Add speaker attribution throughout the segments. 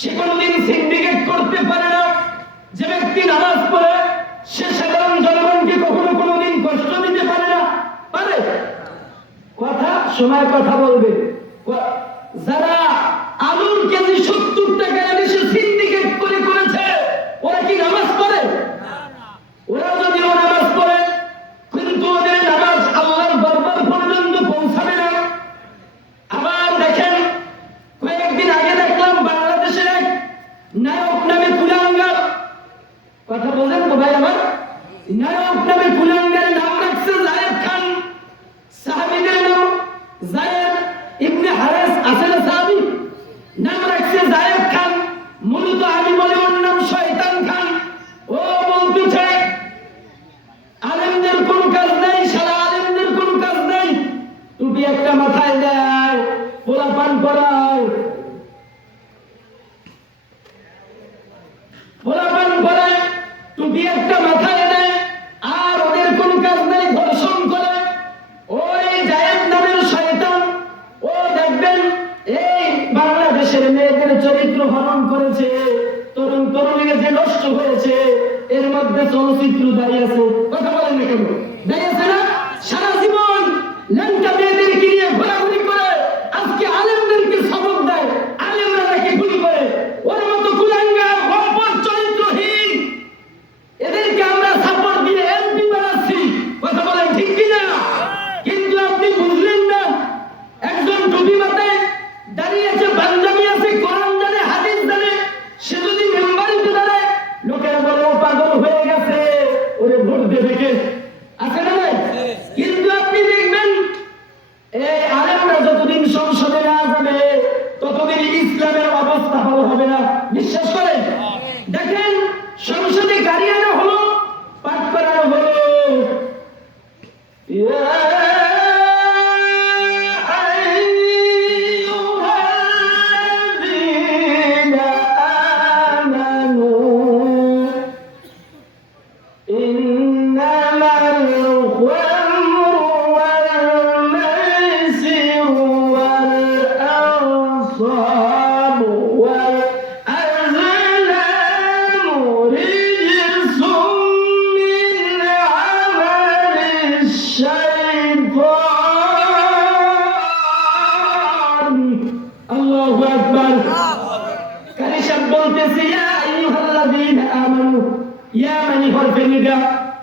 Speaker 1: সে কোনোদিন সিন্ডিকেট করতে পারে না। যে ব্যক্তি নামাজ পড়ে, সে সাধারণ জনগণকে কখনো কোনোদিন কষ্ট দিতে পারে না। পারে? কথা, সময় কথা বলবে। যারা আলুর কেজি সত্তর টাকা দাও পোলা পান করাও। পোলা পান করে, টুপি একটা মাথায় দেয় আর ওদের কোন কাজ নেই, ধর্ষণ করে। ওই জায়াত নামের শয়তান, ও দেখবেন, এই বাংলাদেশের মেয়েদের চরিত্র হরণ করেছে, তরুণ তরুণীরা যে নষ্ট হয়েছে, এর মধ্যে চলচ্চিত্র দাঁড়িয়েছে কথা বলেন কেন? দাঁড়িয়ে ইসলামের অবস্থা ভালো হবে না। বিশ্বাস করেন? দেখেন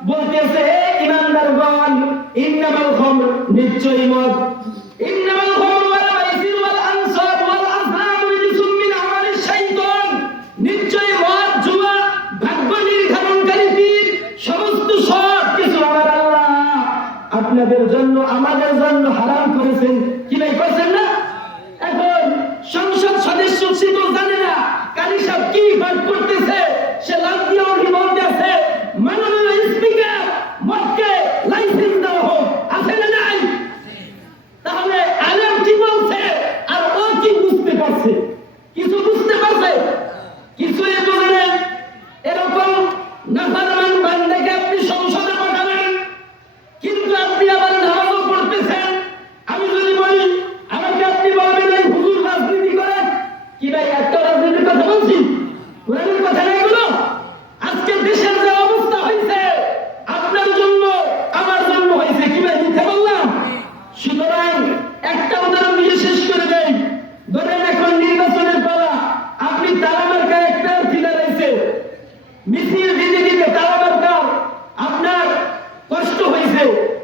Speaker 1: বলতেছে ইমানদারগণ ইন্নামাল খমর, নিশ্চয়ই মদ। ইন্নামাল খমর ওয়াল মাইসির ওয়াল আনসাব ওয়াল আযলাম রিজসুম মিন আমালি শাইতান। নিশ্চয়ই মদ, জুয়া ভাগ্য নির্ধারণকারী তীর সমস্ত সব কিছু আমার আল্লাহ। আপনাদের জন্য, আমাদের জন্য হারাম করেছেন। কি নাই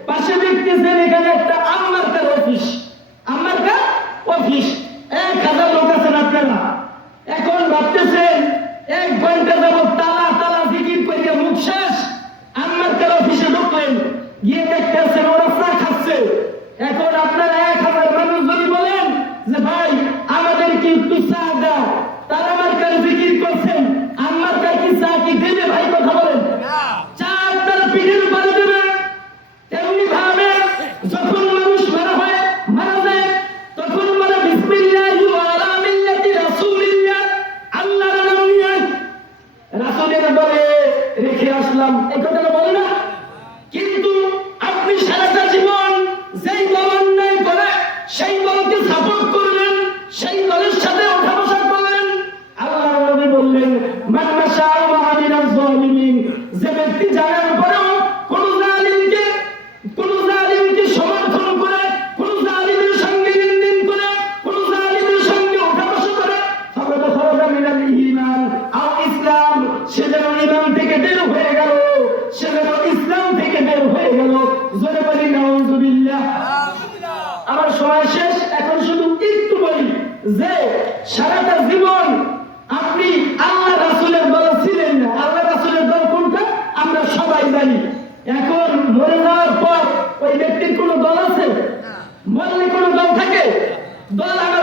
Speaker 1: পাশে দেখতেছেন এখানে একটা আল্লাহর অফিস। বললাম একথা যে সারাটা জীবন আপনি আল্লাহ রাসুলের দল ছিলেন না আল্লাহ রাসুলের দল কোনটা? আমরা সবাই জানি। এখন মরে যাওয়ার পর ওই ব্যক্তির কোন দল আছে? মরলে কোনো দল থাকে? দল আমার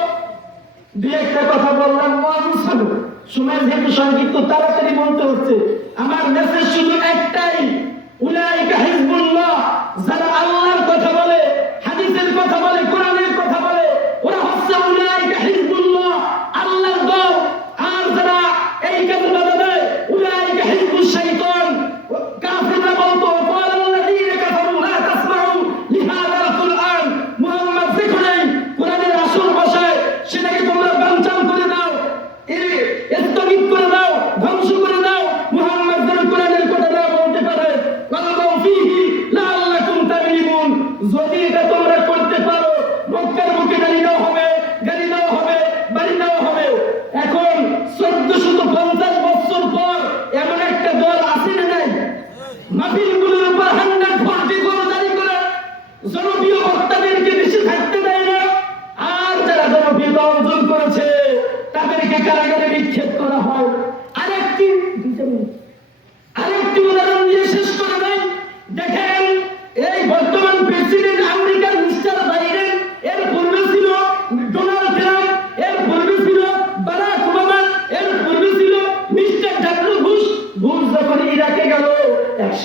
Speaker 1: দু একটা কথা বললাম মহামুসলু সময় যেহেতু সংক্ষিপ্ত, তাড়াতাড়ি বলতে হচ্ছে। আমার মেসেজ শুধু একটাই, উলাইক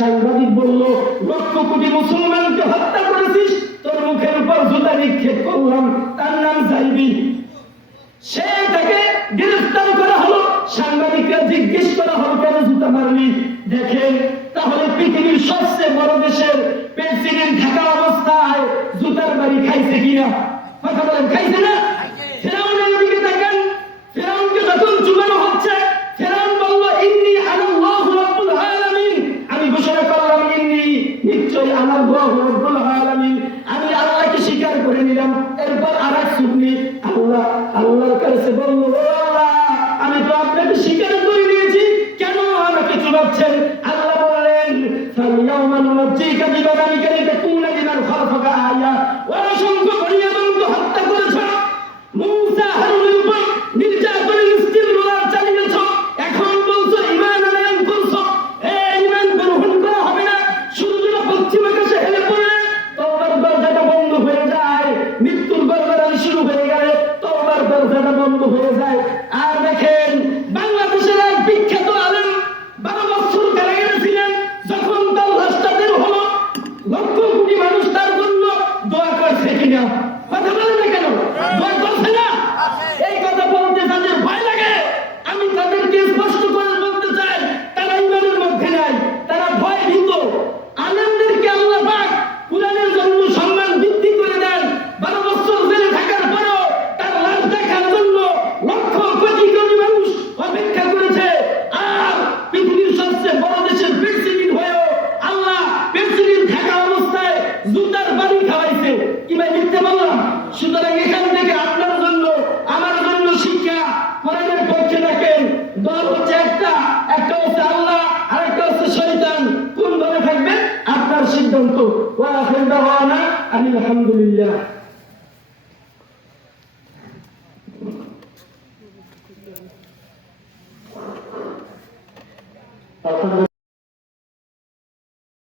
Speaker 1: সাংবাদিক বলল, লক্ষ কোটি মুসলমানকে হত্যা করেছিস? তোর মুখের উপর জুতা নিক্ষেপ করলাম। তার নাম সে তাকে গ্রেফতার করা হলো। সাংবাদিকরা জিজ্ঞেস করা হলো, কেন জুতা মারলি? দেখেন, তাহলে পৃথিবীর সবচেয়ে বড় দেশের প্রেসিডেন্ট থাকা অবস্থায় জুতার বাড়ি খাইছে কিনা? কথা বলেন, খাইছে না? আমি স্বীকার করে নিয়েছি, কেন আমাকে চুবাচ্ছেন? আল্লাহ বলেন ফালিয়াউমান নাজিকা বিবাদানিকা লিতাকুনা লিমান খালফাকা আয়া ওয়া Hallelujah. পর্যন্ত আলহামদুলিল্লাহ
Speaker 2: আলহামদুলিল্লাহ